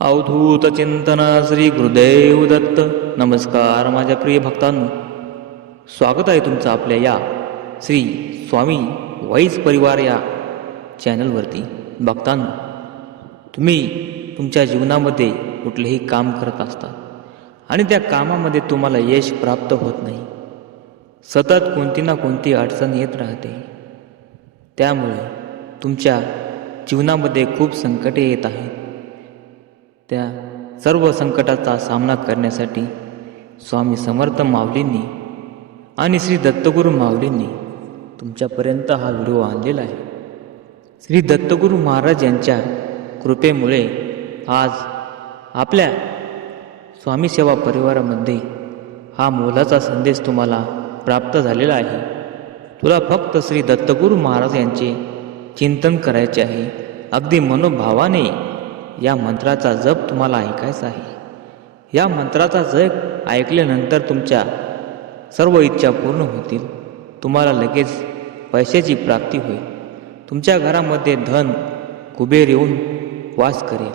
अवधूत चिंतन श्री गुरुदेव दत्त. नमस्कार माझ्या प्रिय भक्तांनो, स्वागत आहे तुमचं आपल्या या श्री स्वामी वाईज परिवार या चॅनलवरती. भक्तांनो, तुम्ही तुमच्या जीवनामध्ये कुठलेही काम करत असता आणि त्या कामामध्ये तुम्हाला यश प्राप्त होत नाही. सतत कोणती ना कोणती अडचण येत राहते. त्यामुळे तुमच्या जीवनामध्ये खूप संकटे येत आहेत. त्या सर्व संकटाचा सामना करण्यासाठी स्वामी समर्थ माऊलींनी आणि श्री दत्तगुरू माऊलींनी तुमच्यापर्यंत हा व्हिडिओ आणलेला आहे. श्री दत्तगुरू महाराज यांच्या कृपेमुळे आज आपल्या स्वामी सेवा परिवारामध्ये हा मोलाचा संदेश तुम्हाला प्राप्त झालेला आहे. तुला फक्त श्री दत्तगुरू महाराज यांचे चिंतन करायचे आहे. अगदी मनोभावाने या मंत्राचा जप तुम्हाला ऐकायचा आहे. या मंत्राचा जप ऐकल्यानंतर तुमच्या सर्व इच्छा पूर्ण होतील. तुम्हाला लगेच पैशाची प्राप्ती होईल. तुमच्या घरामध्ये धन कुबेर येऊन वास करेल.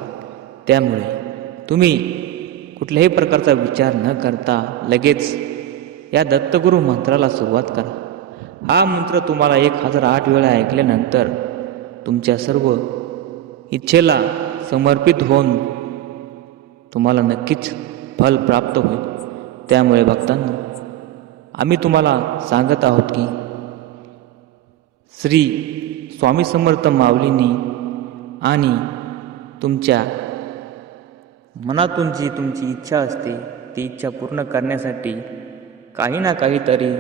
त्यामुळे तुम्ही कुठल्याही प्रकारचा विचार न करता लगेच या दत्तगुरू मंत्राला सुरुवात करा. हा मंत्र तुम्हाला 1008 वेळा ऐकल्यानंतर तुमच्या सर्व इच्छेला समर्पित होऊन तुम्हाला नक्कीच फल प्राप्त होईल. त्यामुळे भक्तांनो, आम्ही तुम्हाला सांगत आहोत की श्री स्वामी समर्थ माऊलींनी आणि तुमच्या मनातून जी तुमची इच्छा असते ती इच्छा पूर्ण करण्यासाठी काही ना काहीतरी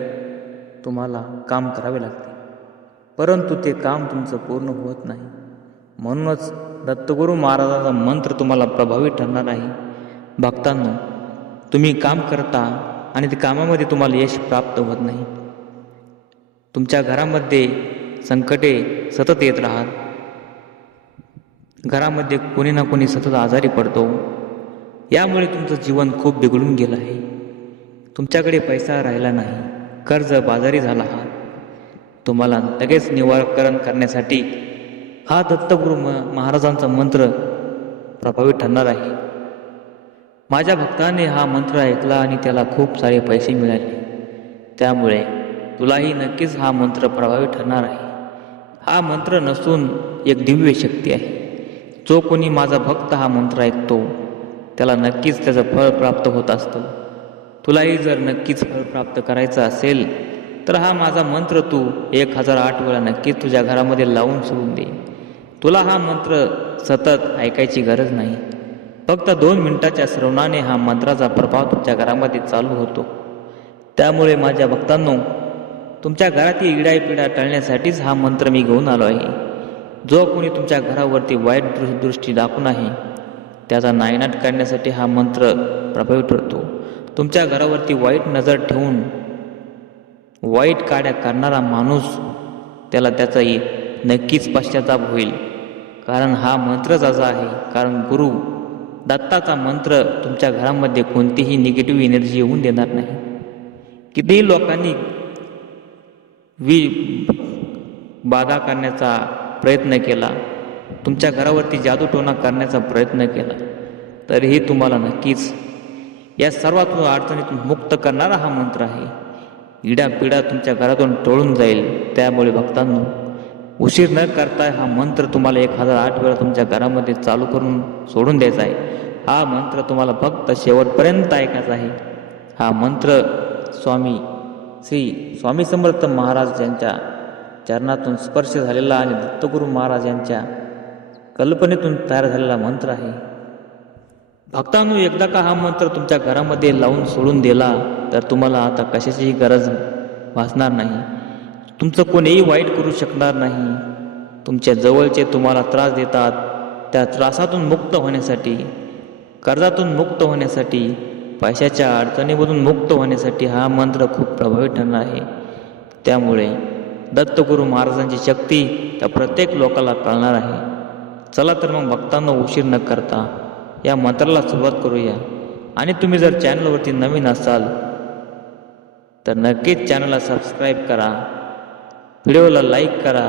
तुम्हाला काम करावे लागते, परंतु ते काम तुमचं पूर्ण होत नाही. म्हणूनच दत्तगुरू महाराजांचा मंत्र तुम्हाला प्रभावी ठरणार आहे. भक्तांनो, तुम्ही काम करता आणि त्या कामामध्ये तुम्हाला यश प्राप्त होत नाही. तुमच्या घरामध्ये संकटे सतत येत राहत. घरामध्ये कोणी ना कोणी सतत आजारी पडतो. यामुळे तुमचं जीवन खूप बिघडून गेलं आहे. तुमच्याकडे पैसा राहिला नाही. कर्ज बाजारी झाला आहात. तुम्हाला लगेच निवारण करण्यासाठी हा दत्तगुरू महाराजांचा मंत्र प्रभावी ठरणार आहे. माझ्या भक्ताने हा मंत्र ऐकला आणि त्याला खूप सारे पैसे मिळाले. त्यामुळे तुलाही नक्कीच हा मंत्र प्रभावी ठरणार आहे. हा मंत्र नसून एक दिव्य शक्ती आहे. जो कोणी माझा भक्त हा मंत्र ऐकतो त्याला नक्कीच त्याचं फळ प्राप्त होत असतं. तुलाही जर नक्कीच फळ प्राप्त करायचं असेल तर हा माझा मंत्र तू 1008 वेळा नक्कीच तुझ्या घरामध्ये लावून सोडून दे. तुला हा मंत्र सतत ऐकायची गरज नाही. फक्त 2 मिनिटाच्या श्रवणाने हा मंत्राचा प्रभाव तुमच्या घरामध्ये चालू होतो. त्यामुळे माझ्या भक्तांनो, तुमच्या घरातील इडापिडा टाळण्यासाठीच हा मंत्र मी घेऊन आलो आहे. जो कोणी तुमच्या घरावरती वाईट दृष्टी दाखवून आहे त्याचा नायनाट करण्यासाठी हा मंत्र प्रभावी ठरतो. तुमच्या घरावरती वाईट नजर ठेवून वाईट काड्या करणारा माणूस त्याला त्याचाही नक्कीच पश्चाताप होईल. कारण हा मंत्रच असा आहे. कारण गुरु दत्ताचा मंत्र तुमच्या घरामध्ये कोणतीही निगेटिव्ह एनर्जी येऊन देणार नाही. कितीही लोकांनी बाधा करण्याचा प्रयत्न केला, तुमच्या घरावरती जादूटोणा करण्याचा प्रयत्न केला, तरीही तुम्हाला नक्कीच या सर्वातून अडचणीतून मुक्त करणारा हा मंत्र आहे. इडापिडा तुमच्या घरातून टळून जाईल. त्यामुळे भक्तांनो, उशीर न करता हा मंत्र तुम्हाला 1008 वेळा तुमच्या घरामध्ये चालू करून सोडून द्यायचा आहे. हा मंत्र तुम्हाला फक्त शेवटपर्यंत ऐकायचा आहे. हा मंत्र श्री स्वामी समर्थ महाराज यांच्या चरणातून स्पर्श झालेला आणि दत्तगुरू महाराज यांच्या कल्पनेतून तयार झालेला मंत्र आहे. भक्तांनो, एकदा का हा मंत्र तुमच्या घरामध्ये लावून सोडून दिला तर तुम्हाला आता कशाचीही गरज भासणार नाही. तुमचं कोणीही वाईट करू शकणार नाही. तुमच्या जवळचे तुम्हाला त्रास देतात, त्या त्रासातून मुक्त होण्यासाठी, कर्जातून मुक्त होण्यासाठी, पैशाच्या अडचणीमधून मुक्त होण्यासाठी हा मंत्र खूप प्रभावी ठरणार आहे. त्यामुळे दत्तगुरू महाराजांची शक्ती त्या प्रत्येक लोकाला कळणार आहे. चला तर मग भक्तांना उशीर न करता या मंत्राला सुरुवात करूया. आणि तुम्ही जर चॅनलवरती नवीन असाल तर नक्कीच चॅनलला सबस्क्राईब करा, व्हिडिओला लाईक करा,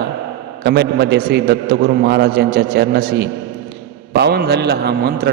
कमेंटमध्ये श्री दत्तगुरू महाराज यांच्या चरणाशी पावन झालेला हा मंत्र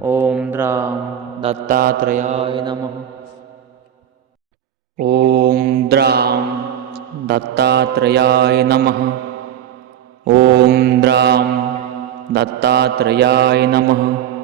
ओम द्रां दत्तात्रेयाय नमः. ओम द्रां दत्तात्रेयाय नमः. ओम द्रां दत्तात्रेयाय नमः.